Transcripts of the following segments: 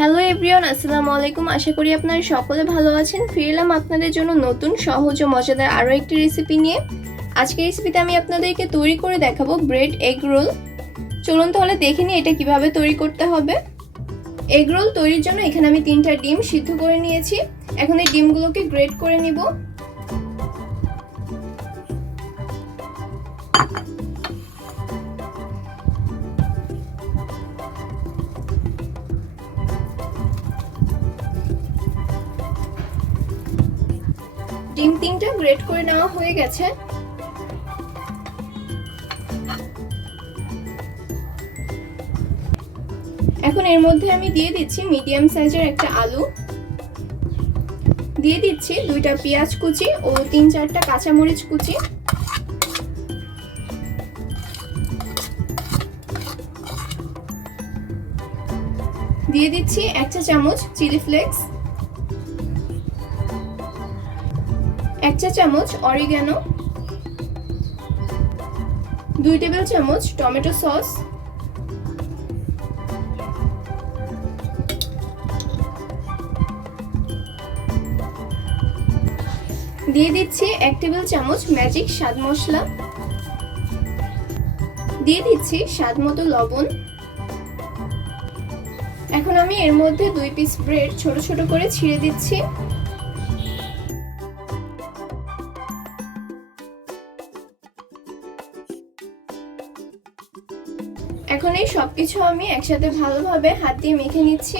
Hello everyone আসসালামু আলাইকুম। আশা করি আপনারা সকলে ভালো আছেন। ফিরলাম আপনাদের জন্য নতুন, সহজ ও মজাদার আরও একটি রেসিপি নিয়ে। আজকের রেসিপিতে আমি আপনাদেরকে তৈরি করে দেখাবো ব্রেড এগ রোল চলুন তাহলে দেখে নিই এটা কীভাবে তৈরি করতে হবে। এগ রোল তৈরির জন্য এখানে আমি তিনটা ডিম সিদ্ধ করে নিয়েছি। এখন এই ডিমগুলোকে গ্রেট করে নিব। তিনটা গ্রেট করে নেওয়া হয়ে গেছে। এখন এর মধ্যে আমি দিয়ে দিচ্ছি মিডিয়াম সাইজের একটা আলু। দিয়ে দিচ্ছি দুইটা পেঁয়াজ কুচি ও তিন চারটা কাঁচামরিচ কুচি। দিয়ে দিচ্ছি এক চা চামচ চিলি ফ্লেক্স। চা চামচ অরিগ্যানো, দুই টেবিল চামচ টমেটো সস, দিয়ে দিচ্ছি এক টেবিল চামচ ম্যাজিক স্বাদ মশলা, দিয়ে দিচ্ছি স্বাদ মতো লবণ। এখন আমি এর মধ্যে দুই পিস ব্রেড ছোট ছোট করে ছিঁড়ে দিচ্ছি। এখন এই সবকিছু আমি একসাথে ভালোভাবে হাত দিয়ে মেখে নিচ্ছি।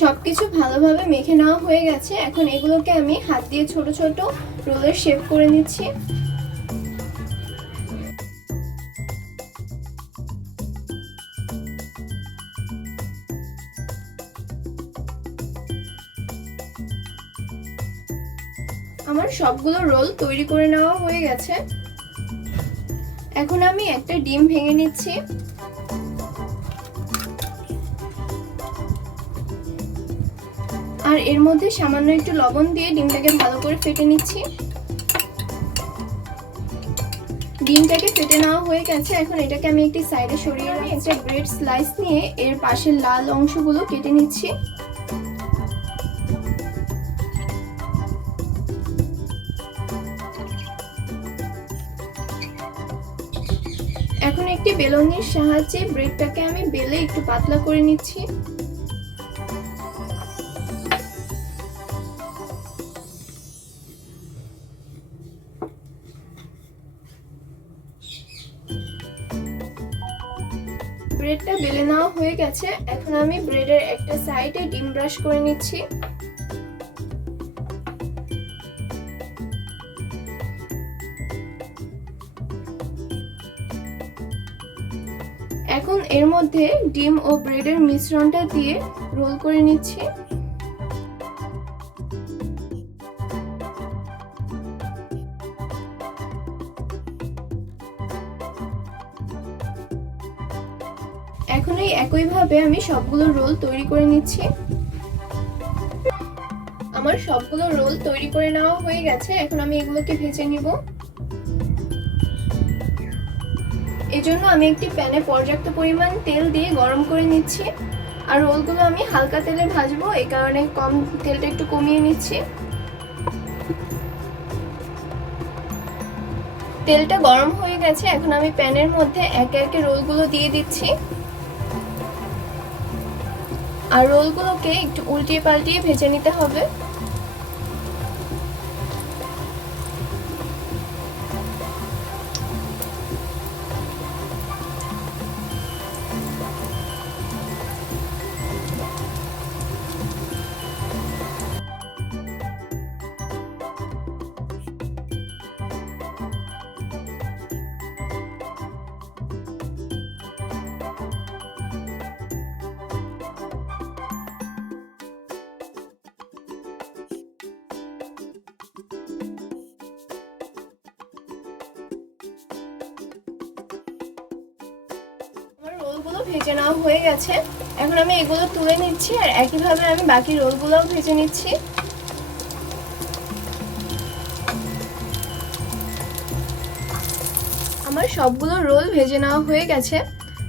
সবকিছু ভালোভাবে মেখে নেওয়া হয়ে গেছে। এখন এগুলোকে আমি হাত দিয়ে ছোট ছোট রোলের শেপ করে নিচ্ছি। আমার সবগুলো রোল তৈরি করে নেওয়া হয়ে গেছে। এখন আমি একটা ডিম ভেঙে নিচ্ছি। আর এর মধ্যে সামান্য একটু লবণ দিয়ে ডিমটাকে ভালো করে ফেটে নিচ্ছি। ডিমটাকে ফেটে নেওয়া হয়ে গেছে, এখন এটাকে আমি একটি সাইডে সরিয়ে আমি একটা ব্রেড স্লাইস নিয়ে এর পাশের লাল অংশগুলো কেটে নিচ্ছি। এখন একটি বেলনির সাহায্যে ব্রেডটাকে আমি বেলে একটু পাতলা করে নিচ্ছি। ব্রেডটা বেলে নেওয়া হয়ে গেছে। এখন আমি ব্রেডের একটা সাইডে ডিম ব্রাশ করে নিচ্ছি। এখন এর মধ্যে ডিম ও ব্রেডের মিশ্রণটা দিয়ে রোল করে নিচ্ছি। এখন এই একইভাবে আমি সবগুলো রোল তৈরি করে নিচ্ছি। আমার সবগুলো রোল তৈরি করে নেওয়া হয়ে গেছে, এখন আমি এগুলোকে ভেজে নিব। এজন্য আমি একটি প্যানে পর্যাপ্ত পরিমাণ তেল দিয়ে গরম করে নিচ্ছি। আর রোলগুলো আমি হালকা তেলে ভাজবো, এই কারণে কম তেলটা একটু কমিয়ে নিচ্ছি। তেলটা গরম হয়ে গেছে, এখন আমি প্যানের মধ্যে একে একে রোলগুলো দিয়ে দিচ্ছি। আর রোলগুলোকে একটু উল্টিয়ে পাল্টিয়ে ভেজে নিতে হবে। রোলগুলো ভেজে নেওয়া হয়ে গেছে। এখন আমি এগুলো তুলে নিচ্ছি আর একইভাবে আমি বাকি রোলগুলোও ভেজে নিচ্ছি। আমার সবগুলো রোল ভেজে নেওয়া হয়ে গেছে।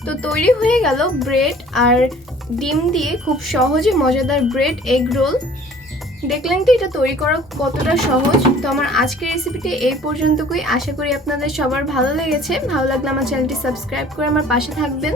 তো তৈরি হয়ে গেল ব্রেড আর ডিম দিয়ে খুব সহজে মজাদার ব্রেড এগ রোল। দেখলেন তো এটা তৈরি করা কতটা সহজ। তো আমার আজকের রেসিপিটি এই পর্যন্তই। আশা করি আপনাদের সবার ভালো লেগেছে। ভালো লাগলে আমার চ্যানেলটি সাবস্ক্রাইব করে আমার পাশে থাকবেন।